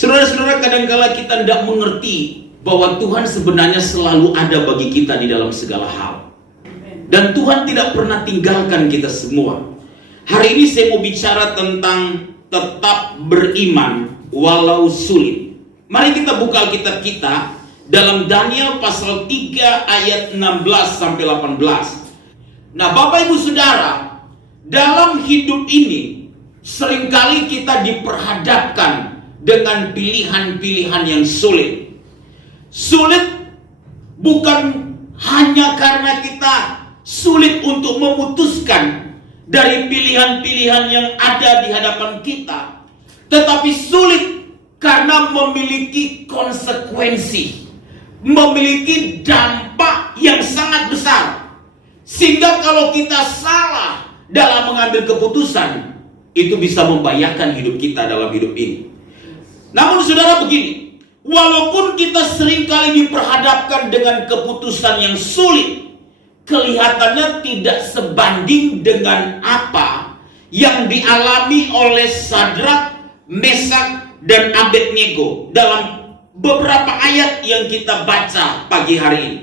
Saudara-saudara, kadangkala kita tidak mengerti bahwa Tuhan sebenarnya selalu ada bagi kita di dalam segala hal. Dan Tuhan tidak pernah tinggalkan kita semua. Hari ini saya mau bicara tentang tetap beriman walau sulit. Mari kita buka Alkitab kita dalam Daniel pasal 3 ayat 16 sampai 18. Nah, Bapak Ibu Saudara, dalam hidup ini seringkali kita diperhadapkan dengan pilihan-pilihan yang sulit. Sulit bukan hanya karena kita sulit untuk memutuskan dari pilihan-pilihan yang ada di hadapan kita, tetapi sulit karena memiliki konsekuensi, memiliki dampak yang sangat besar. Sehingga kalau kita salah dalam mengambil keputusan, itu bisa membahayakan hidup kita dalam hidup ini. Namun saudara, begini, walaupun kita seringkali diperhadapkan dengan keputusan yang sulit, kelihatannya tidak sebanding dengan apa yang dialami oleh Sadrak, Mesak, dan Abednego dalam beberapa ayat yang kita baca pagi hari ini.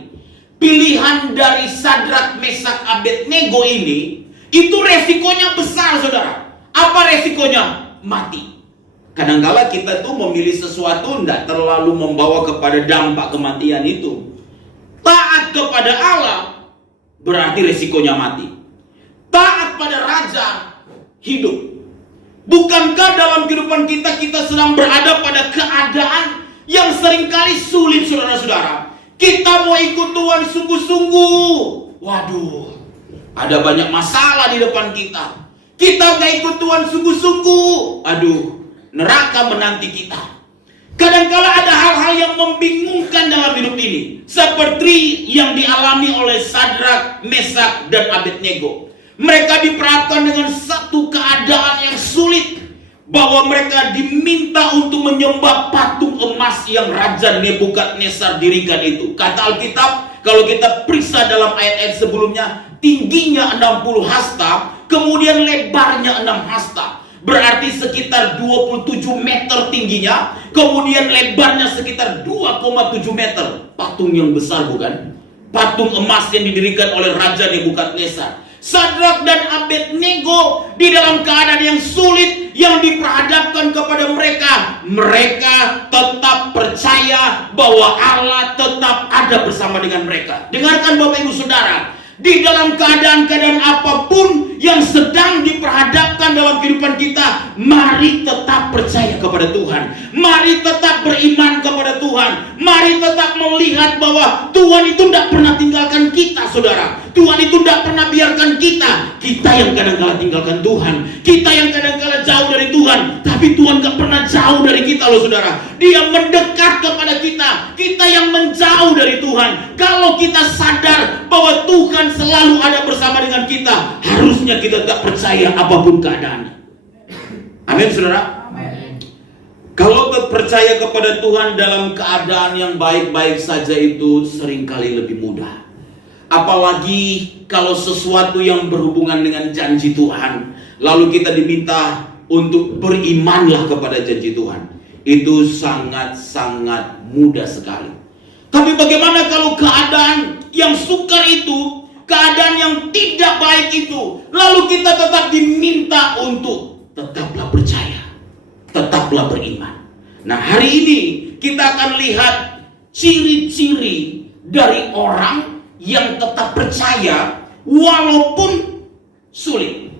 Pilihan dari Sadrak, Mesak, Abednego ini, itu resikonya besar, saudara. Apa resikonya? Mati. Kadangkala kita tuh memilih sesuatu tidak terlalu membawa kepada dampak kematian itu. Taat kepada Allah berarti resikonya mati. Taat pada raja, hidup. Bukankah dalam kehidupan kita sedang berada pada keadaan yang seringkali sulit, saudara-saudara? Kita mau ikut Tuhan sungguh-sungguh, waduh, ada banyak masalah di depan kita. Kita gak ikut Tuhan sungguh-sungguh, aduh, neraka menanti kita. Kadangkala ada hal-hal yang membingungkan dalam hidup ini, seperti yang dialami oleh Sadrak, Mesak, dan Abednego. Mereka diperhadapkan dengan satu keadaan yang sulit, bahwa mereka diminta untuk menyembah patung emas yang Raja Nebukadnezar dirikan itu. Kata Alkitab, kalau kita periksa dalam ayat-ayat sebelumnya, tingginya 60 hasta, kemudian lebarnya 6 hasta. Berarti sekitar 27 meter tingginya, kemudian lebarnya sekitar 2,7 meter. Patung yang besar, bukan? Patung emas yang didirikan oleh Raja Nebukadnezar. Sadrak dan Abednego di dalam keadaan yang sulit yang diperhadapkan kepada mereka, mereka tetap percaya bahwa Allah tetap ada bersama dengan mereka. Dengarkan Bapak Ibu Saudara, di dalam keadaan-keadaan apapun yang sedang diperhadapkan dalam kehidupan kita, mari tetap percaya kepada Tuhan. Mari tetap beriman kepada Tuhan. Mari tetap melihat bahwa Tuhan itu tidak pernah tinggalkan kita, saudara. Tuhan itu tidak pernah biarkan kita. Kita yang kadang-kala tinggalkan Tuhan. Kita yang kadang-kala jauh dari Tuhan. Tapi Tuhan gak pernah jauh dari kita loh, saudara. Dia mendekat kepada kita. Kita yang menjauh dari Tuhan. Kalau kita sadar bahwa Tuhan selalu ada bersama dengan kita, harusnya kita tak percaya apapun keadaannya. Amin, saudara. Amin. Kalau percaya kepada Tuhan dalam keadaan yang baik-baik saja itu seringkali lebih mudah. Apalagi kalau sesuatu yang berhubungan dengan janji Tuhan, lalu kita diminta untuk berimanlah kepada janji Tuhan. Itu sangat-sangat mudah sekali. Tapi bagaimana kalau keadaan yang sukar itu, keadaan yang tidak baik itu, lalu kita tetap diminta untuk tetaplah percaya, tetaplah beriman. Nah, hari ini kita akan lihat ciri-ciri dari orang yang tetap percaya walaupun sulit.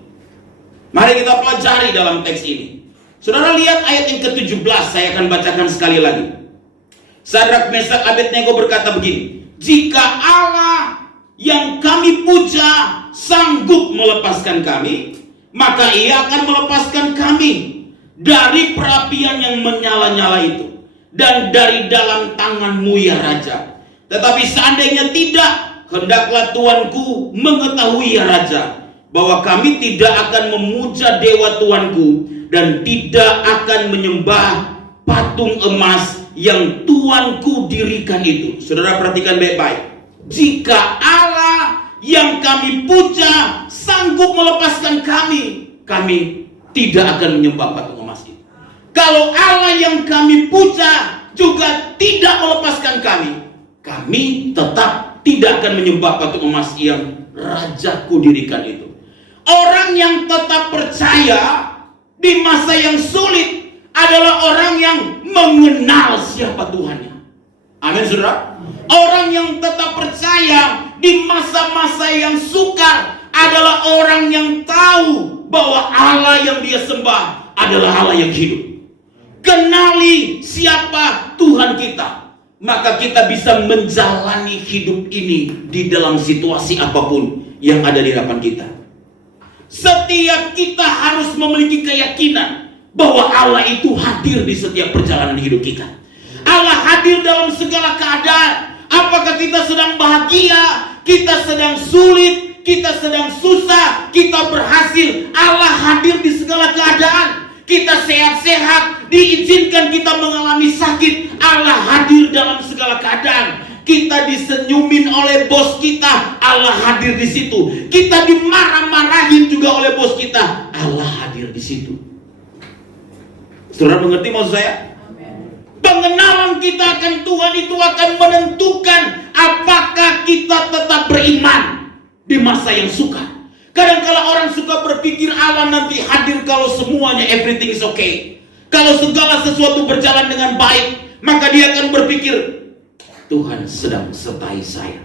Mari kita pelajari dalam teks ini. Saudara lihat ayat yang ke-17, saya akan bacakan sekali lagi. Sadrak, Mesak, Abednego berkata begini, jika Allah yang kami puja sanggup melepaskan kami, maka ia akan melepaskan kami dari perapian yang menyala-nyala itu, dan dari dalam tanganmu ya Raja. Tetapi seandainya tidak, hendaklah Tuanku mengetahui ya Raja, bahwa kami tidak akan memuja dewa Tuanku, dan tidak akan menyembah patung emas yang Tuanku dirikan itu. Saudara perhatikan baik-baik. Jika Allah yang kami puja sanggup melepaskan kami, kami tidak akan menyembah patung emas itu. Kalau Allah yang kami tidak melepaskan kami, kami tetap tidak akan menyembah patung emas yang Rajaku dirikan itu. Orang yang tetap percaya di masa yang sulit adalah orang yang mengenal siapa Tuhannya. Amin, saudara. Orang yang tetap percaya di masa-masa yang sukar adalah orang yang tahu bahwa Allah yang dia sembah adalah Allah yang hidup. Kenali siapa Tuhan kita, maka kita bisa menjalani hidup ini di dalam situasi apapun yang ada di hadapan kita. Setiap kita harus memiliki keyakinan bahwa Allah itu hadir di setiap perjalanan hidup kita. Allah hadir dalam segala keadaan. Apakah kita sedang bahagia, kita sedang sulit, kita sedang susah, kita berhasil, Allah hadir di segala keadaan. Kita sehat-sehat, diizinkan kita mengalami sakit, Allah hadir dalam segala keadaan. Kita disenyumin oleh bos kita, Allah hadir di situ. Kita dimarah-marahin juga oleh bos kita, Allah hadir di situ. Saudara mengerti maksud saya? Pengenalan kita akan Tuhan itu akan menentukan apakah kita tetap beriman di masa yang sukar. Kadang-kala orang suka berpikir Allah nanti hadir kalau semuanya everything is okay. Kalau segala sesuatu berjalan dengan baik, maka dia akan berpikir Tuhan sedang sertai saya.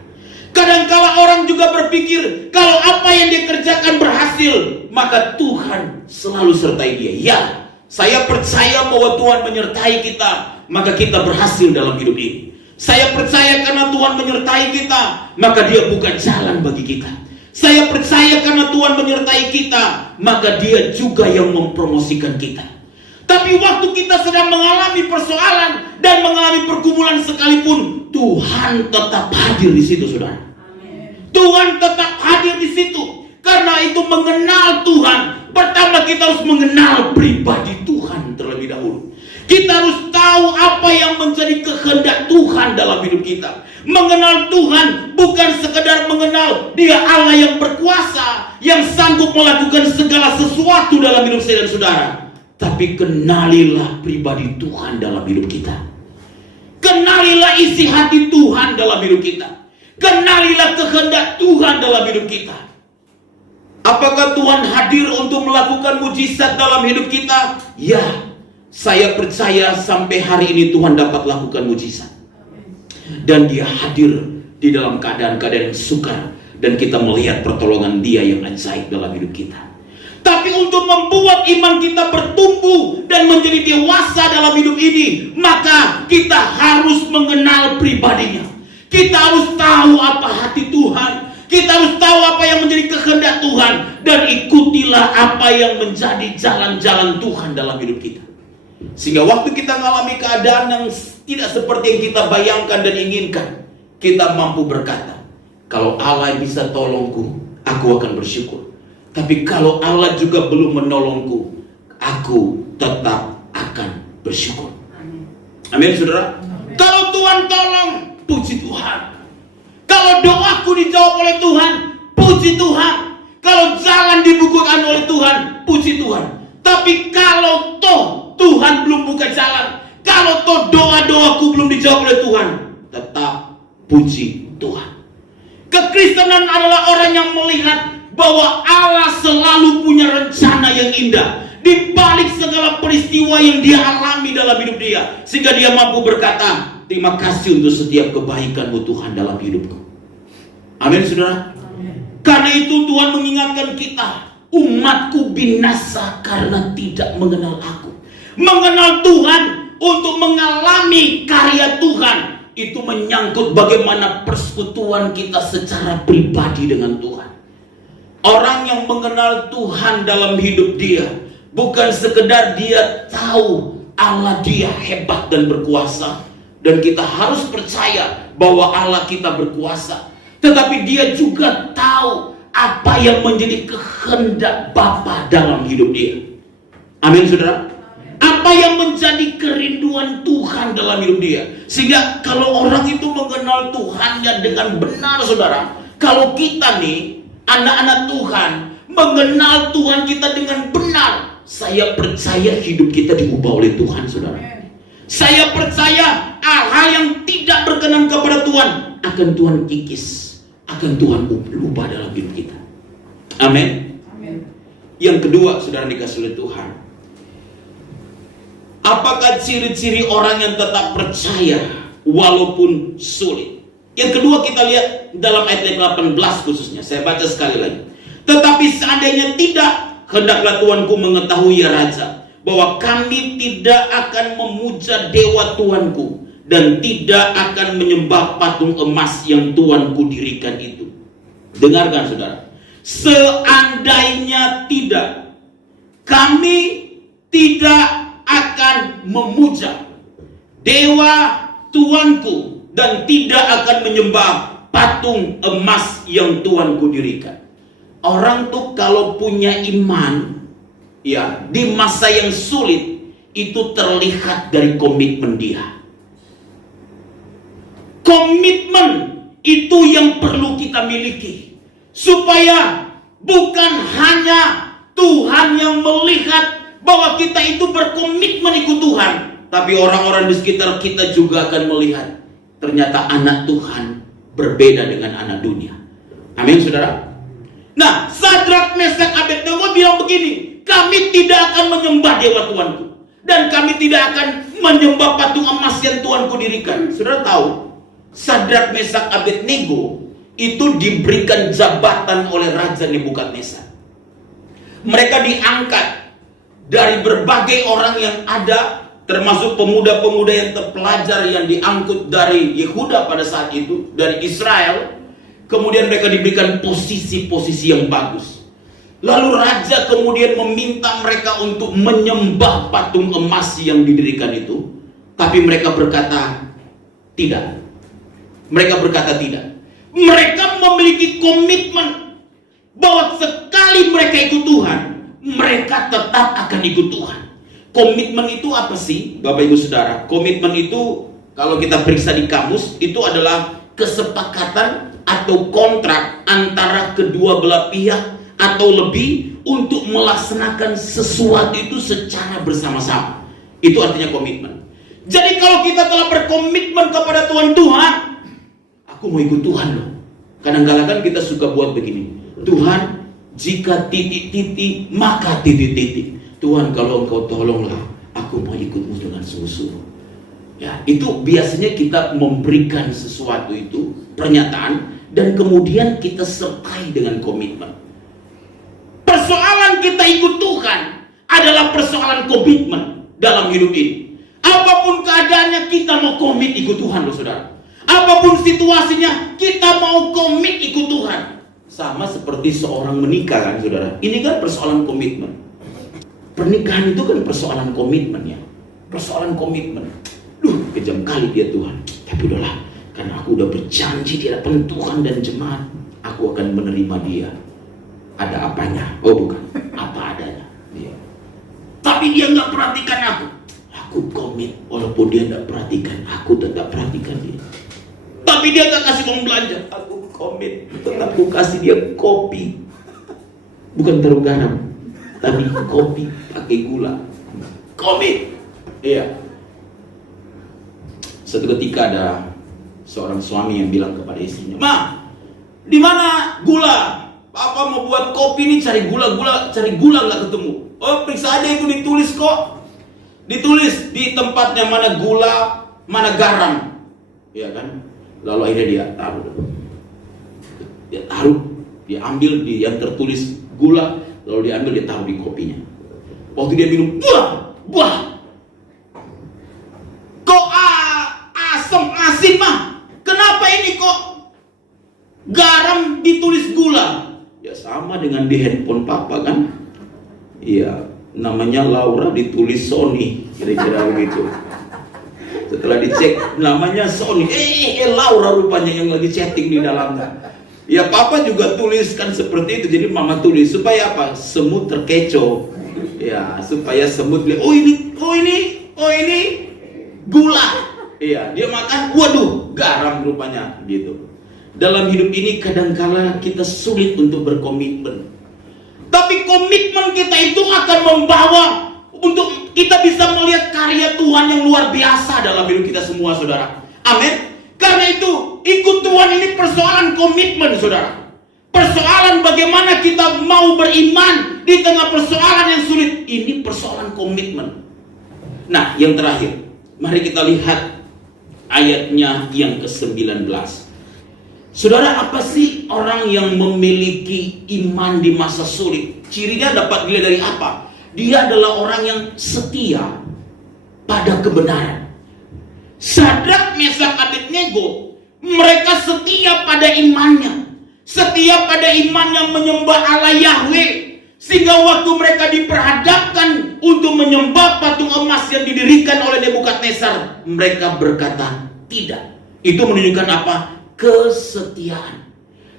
Kadang-kala orang juga berpikir kalau apa yang dia kerjakan berhasil, maka Tuhan selalu sertai dia. Ya, saya percaya bahwa Tuhan menyertai kita, maka kita berhasil dalam hidup ini. Saya percaya karena Tuhan menyertai kita, maka dia buka jalan bagi kita. Saya percaya karena Tuhan menyertai kita, maka dia juga yang mempromosikan kita. Tapi waktu kita sedang mengalami persoalan dan mengalami pergumulan sekalipun, Tuhan tetap hadir di situ, saudara. Tuhan tetap hadir di situ. Karena itu mengenal Tuhan, pertama kita harus mengenal pribadi Tuhan terlebih dahulu. Kita harus tahu apa yang menjadi kehendak Tuhan dalam hidup kita. Mengenal Tuhan bukan sekedar mengenal Dia Allah yang berkuasa, yang sanggup melakukan segala sesuatu dalam hidup saya dan saudara. Tapi kenalilah pribadi Tuhan dalam hidup kita. Kenalilah isi hati Tuhan dalam hidup kita. Kenalilah kehendak Tuhan dalam hidup kita. Apakah Tuhan hadir untuk melakukan mujizat dalam hidup kita? Ya, saya percaya sampai hari ini Tuhan dapat lakukan mujizat. Dan Dia hadir di dalam keadaan-keadaan yang sukar. Dan kita melihat pertolongan Dia yang ajaib dalam hidup kita. Tapi untuk membuat iman kita bertumbuh dan menjadi dewasa dalam hidup ini, maka kita harus mengenal pribadinya. Kita harus tahu apa hati Tuhan. Kita harus tahu apa yang menjadi kehendak Tuhan. Dan ikutilah apa yang menjadi jalan-jalan Tuhan dalam hidup kita. Sehingga waktu kita mengalami keadaan yang tidak seperti yang kita bayangkan dan inginkan, kita mampu berkata, kalau Allah bisa tolongku, aku akan bersyukur. Tapi kalau Allah juga belum menolongku, aku tetap akan bersyukur. Amin, saudara. Amin. Kalau Tuhan tolong, puji Tuhan. Kalau doaku dijawab oleh Tuhan, puji Tuhan. Kalau jalan dibukakan oleh Tuhan, puji Tuhan. Tapi kalau toh Tuhan belum buka jalan, kalau toh doa-doaku belum dijawab oleh Tuhan, tetap puji Tuhan. Kekristenan adalah orang yang melihat bahwa Allah selalu punya rencana yang indah di balik segala peristiwa yang dia alami dalam hidup dia, sehingga dia mampu berkata, terima kasih untuk setiap kebaikan-Mu Tuhan dalam hidupku. Amin, saudara. Amin. Karena itu Tuhan mengingatkan kita, umatku binasa karena tidak mengenal aku. Mengenal Tuhan untuk mengalami karya Tuhan, itu menyangkut bagaimana persekutuan kita secara pribadi dengan Tuhan. Orang yang mengenal Tuhan dalam hidup dia, bukan sekedar dia tahu Allah dia hebat dan berkuasa, dan kita harus percaya bahwa Allah kita berkuasa, tetapi dia juga tahu apa yang menjadi kehendak Bapa dalam hidup dia. Amin, saudara. Apa yang menjadi kerinduan Tuhan dalam hidup dia, sehingga kalau orang itu mengenal Tuhannya dengan benar, saudara, kalau kita nih anak-anak Tuhan mengenal Tuhan kita dengan benar, saya percaya hidup kita diubah oleh Tuhan, saudara. Saya percaya hal-hal yang tidak berkenan kepada Tuhan akan Tuhan kikis, akan Tuhan ubah dalam hidup kita. Amin. Yang kedua, saudara dikasih oleh Tuhan, apakah ciri-ciri orang yang tetap percaya walaupun sulit? Yang kedua kita lihat dalam ayat 18 khususnya. Saya baca sekali lagi. Tetapi seandainya tidak, hendaklah Tuanku mengetahui ya Raja, bahwa kami tidak akan memuja dewa Tuanku dan tidak akan menyembah patung emas yang Tuanku dirikan itu. Dengarkan saudara. Seandainya tidak, kami tidak akan memuja dewa Tuanku dan tidak akan menyembah patung emas yang Tuanku dirikan. Orang tuh kalau punya iman, ya, di masa yang sulit itu terlihat dari komitmen dia. Komitmen itu yang perlu kita miliki, supaya bukan hanya Tuhan yang melihat bahwa kita itu berkomitmen ikut Tuhan, tapi orang-orang di sekitar kita juga akan melihat ternyata anak Tuhan berbeda dengan anak dunia. Amin, saudara. Nah, Sadrak, Mesak, Abednego bilang begini, kami tidak akan menyembah dewa Tuanku dan kami tidak akan menyembah patung emas yang Tuanku dirikan. Saudara tahu, Sadrak, Mesak, Abednego itu diberikan jabatan oleh Raja Nebukadnezar. Mereka diangkat dari berbagai orang yang ada, termasuk pemuda-pemuda yang terpelajar yang diangkut dari Yehuda pada saat itu, dari Israel. Kemudian mereka diberikan posisi-posisi yang bagus. Lalu raja kemudian meminta mereka untuk menyembah patung emas yang didirikan itu. Tapi mereka berkata tidak. Mereka berkata tidak. Mereka memiliki komitmen bahwa sekali mereka ikut Tuhan, mereka tetap akan ikut Tuhan. Komitmen itu apa sih, Bapak Ibu Saudara? Komitmen itu kalau kita periksa di kamus, itu adalah kesepakatan atau kontrak antara kedua belah pihak atau lebih untuk melaksanakan sesuatu itu secara bersama-sama. Itu artinya komitmen. Jadi kalau kita telah berkomitmen kepada Tuhan, aku mau ikut Tuhan loh. Kadang-kadang kan kita suka buat begini, Tuhan, jika titik-titik maka titik-titik. Tuhan, kalau Engkau tolonglah, aku mau ikutmu dengan sungguh-sungguh. Ya, itu biasanya kita memberikan sesuatu itu, pernyataan, dan kemudian kita sertai dengan komitmen. Persoalan kita ikut Tuhan adalah persoalan komitmen dalam hidup ini. Apapun keadaannya kita mau komit ikut Tuhan loh saudara. Apapun situasinya kita mau komit ikut Tuhan. Sama seperti seorang menikah kan saudara. Ini kan persoalan komitmen. Pernikahan itu kan persoalan komitmen ya. Persoalan komitmen. Kejam kali dia Tuhan. Tapi udahlah, karena aku udah berjanji di hadapan Tuhan dan jemaat, aku akan menerima dia. Ada apanya? Oh bukan, apa adanya. Dia. Tapi dia nggak perhatikan aku. Aku komit, walaupun dia nggak perhatikan, aku tetap perhatikan dia. Tapi dia nggak kasih uang belanja, aku komit, tetap aku kasih dia kopi, bukan taruh garam, tapi kopi pakai gula. Komit, iya. Suatu ketika ada seorang suami yang bilang kepada istrinya, "Ma, di mana gula? Papa mau buat kopi nih, cari gula nggak ketemu." "Oh, periksa aja itu ditulis kok." Ditulis di tempatnya mana gula, mana garam. Ya kan? Lalu akhirnya dia taruh. Dia ambil yang tertulis gula, lalu dia ambil, dia taruh di kopinya. Waktu dia minum, buah. Kok asam asin mah? Kenapa ini kok garam ditulis gula? Ya sama dengan di handphone papa kan? Iya, namanya Laura ditulis Sony, kira-kira begitu. Setelah dicek namanya Sony, Laura rupanya yang lagi chatting di dalamnya. Ya papa juga tuliskan seperti itu, jadi mama tulis supaya apa? Semut terkecoh. Ya, supaya semut lihat, oh ini gula. Iya, dia makan, waduh, garam rupanya gitu. Dalam hidup ini kadangkala kita sulit untuk berkomitmen. Tapi komitmen kita itu akan membawa untuk kita bisa melihat karya Tuhan yang luar biasa dalam hidup kita semua, saudara. Amin. Karena itu, ikut Tuhan ini persoalan komitmen, saudara. Persoalan bagaimana kita mau beriman di tengah persoalan yang sulit. Ini persoalan komitmen. Nah, yang terakhir, mari kita lihat ayatnya yang ke-19. Saudara, apa sih orang yang memiliki iman di masa sulit? Cirinya dapat dilihat dari apa? Dia adalah orang yang setia pada kebenaran. Sadrak, Mesak, Abednego, mereka setia pada imannya. Setia pada imannya menyembah Allah Yahweh. Sehingga waktu mereka diperhadapkan untuk menyembah patung emas yang didirikan oleh Nebukadnezar, mereka berkata tidak. Itu menunjukkan apa? Kesetiaan.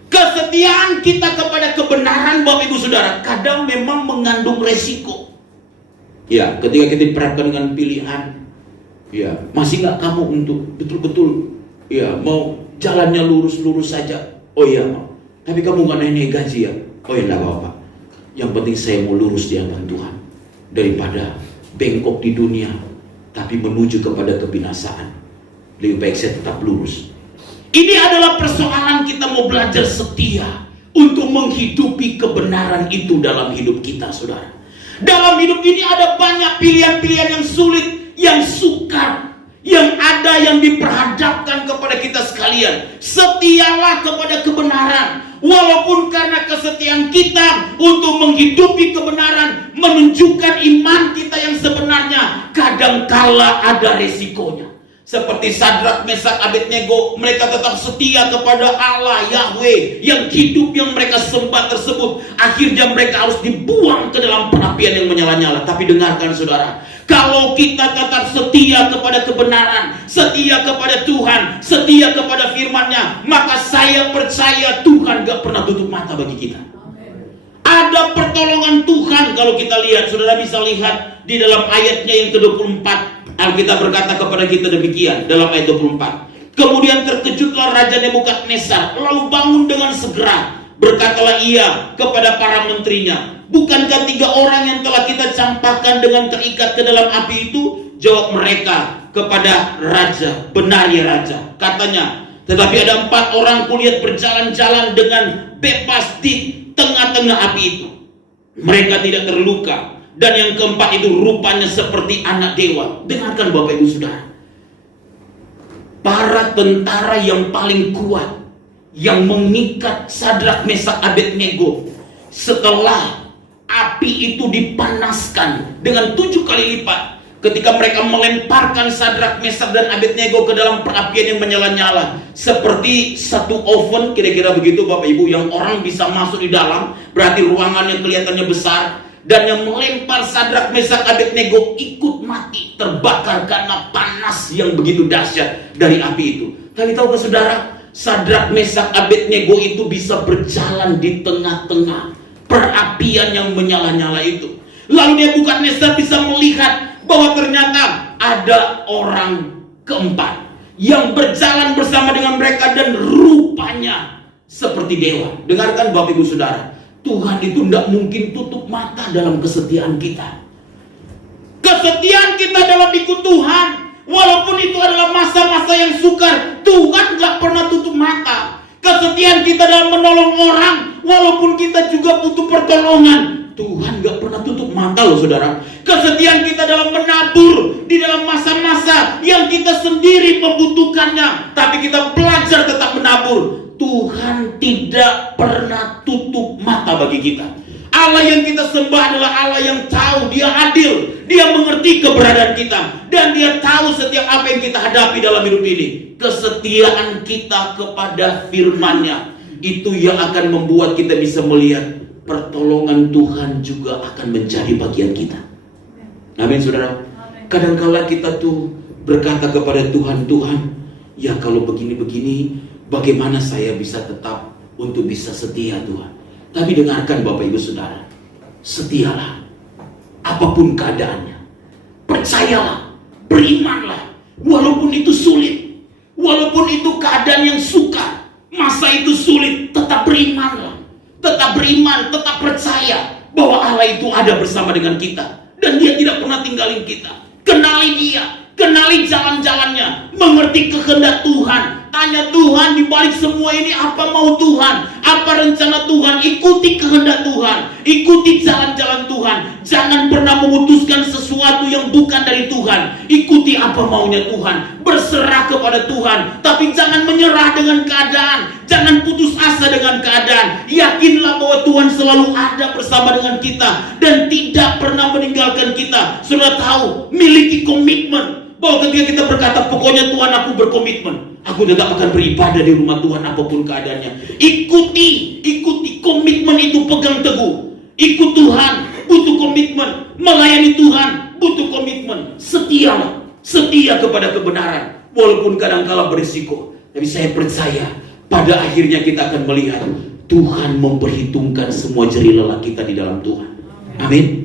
Kesetiaan kita kepada kebenaran, Bapak Ibu Saudara, kadang memang mengandung resiko. Ya, ketika kita diperhadapkan dengan pilihan, ya, masih nggak kamu untuk betul-betul, ya, mau jalannya lurus-lurus saja? Oh iya, mau. Tapi kamu nggak naik gaji ya? Oh iya, nggak apa-apa. Yang penting saya mau lurus di hadapan Tuhan, daripada bengkok di dunia tapi menuju kepada kebinasaan. Lebih baik saya tetap lurus. Ini adalah persoalan kita mau belajar setia untuk menghidupi kebenaran itu dalam hidup kita, saudara. Dalam hidup ini ada banyak pilihan-pilihan yang sulit, yang sukar, yang ada yang diperhadapkan kepada kita sekalian. Setialah kepada kebenaran. Walaupun karena kesetiaan kita untuk menghidupi kebenaran, menunjukkan iman kita yang sebenarnya, kadangkala ada resikonya. Seperti Sadrak, Mesak, Abednego, mereka tetap setia kepada Allah Yahweh yang hidup yang mereka sembah tersebut. Akhirnya mereka harus dibuang ke dalam perapian yang menyala-nyala. Tapi dengarkan, saudara, kalau kita tetap setia kepada kebenaran, setia kepada Tuhan, setia kepada firman-Nya, maka saya percaya Tuhan gak pernah tutup mata bagi kita. Ada pertolongan Tuhan. Kalau kita lihat, saudara bisa lihat di dalam ayatnya yang ke-24. Alkitab berkata kepada kita demikian dalam ayat 24. Kemudian terkejutlah Raja Nebukadnezar, lalu bangun dengan segera. Berkatalah ia kepada para menterinya, bukankah 3 orang yang telah kita campakkan dengan terikat ke dalam api itu? Jawab mereka kepada raja, benar ya raja. Katanya, tetapi ada 4 orang kulihat berjalan-jalan dengan bebas di tengah-tengah api itu. Mereka tidak terluka. Dan yang keempat itu rupanya seperti anak dewa. Dengarkan Bapak Ibu Saudara, para tentara yang paling kuat yang mengikat Sadrak, Mesak, Abednego, setelah api itu dipanaskan dengan 7 kali lipat, ketika mereka melemparkan Sadrak, Mesak, dan Abednego ke dalam perapian yang menyala-nyala seperti satu oven, kira-kira begitu Bapak Ibu, yang orang bisa masuk di dalam, berarti ruangannya kelihatannya besar. Dan yang melempar Sadrak, Mesak, Abednego ikut mati, terbakar karena panas yang begitu dahsyat dari api itu. Tapi tahukah saudara, Sadrak, Mesak, Abednego itu bisa berjalan di tengah-tengah perapian yang menyala-nyala itu. Lalu Nebukadnezar bisa melihat bahwa ternyata ada orang keempat yang berjalan bersama dengan mereka dan rupanya seperti dewa. Dengarkan Bapak Ibu Saudara, Tuhan itu tidak mungkin tutup mata dalam kesetiaan kita. Kesetiaan kita dalam ikut Tuhan, walaupun itu adalah masa-masa yang sukar, Tuhan gak pernah tutup mata. Kesetiaan kita dalam menolong orang, walaupun kita juga butuh pertolongan, Tuhan gak pernah tutup mata loh saudara. Kesetiaan kita dalam menabur di dalam masa-masa yang kita sendiri membutuhkannya, tapi kita belajar tetap menabur, Tuhan tidak pernah tutup mata bagi kita. Allah yang kita sembah adalah Allah yang tahu, Dia adil, Dia mengerti keberadaan kita, dan Dia tahu setiap apa yang kita hadapi dalam hidup ini. Kesetiaan kita kepada firman-Nya itu yang akan membuat kita bisa melihat pertolongan Tuhan juga akan menjadi bagian kita. Amin saudara. Kadangkala kita tuh berkata kepada Tuhan, Tuhan, ya kalau begini-begini, bagaimana saya bisa tetap untuk bisa setia Tuhan? Tapi dengarkan Bapak Ibu Saudara, setialah apapun keadaannya. Percayalah, berimanlah, walaupun itu sulit, walaupun itu keadaan yang sukar, masa itu sulit, tetap berimanlah. Tetap beriman, tetap percaya bahwa Allah itu ada bersama dengan kita. Dan dia tidak pernah tinggalin kita. Kenali dia, kenali jalan-jalannya, mengerti kehendak Tuhan. Tanya Tuhan, di balik semua ini apa mau Tuhan, apa rencana Tuhan. Ikuti kehendak Tuhan, ikuti jalan-jalan Tuhan. Jangan pernah memutuskan sesuatu yang bukan dari Tuhan. Ikuti apa maunya Tuhan, berserah kepada Tuhan. Tapi jangan menyerah dengan keadaan, jangan putus asa dengan keadaan. Yakinlah bahwa Tuhan selalu ada bersama dengan kita dan tidak pernah meninggalkan kita. Sudah tahu, miliki komitmen bahwa ketika kita berkata, pokoknya Tuhan aku berkomitmen, aku tetap akan beribadah di rumah Tuhan apapun keadaannya. Ikuti komitmen itu, pegang teguh. Ikut Tuhan butuh komitmen, melayani Tuhan butuh komitmen. Setia kepada kebenaran walaupun kadang-kala berisiko. Tapi saya percaya pada akhirnya kita akan melihat Tuhan memperhitungkan semua jerih lelah kita di dalam Tuhan. Amin.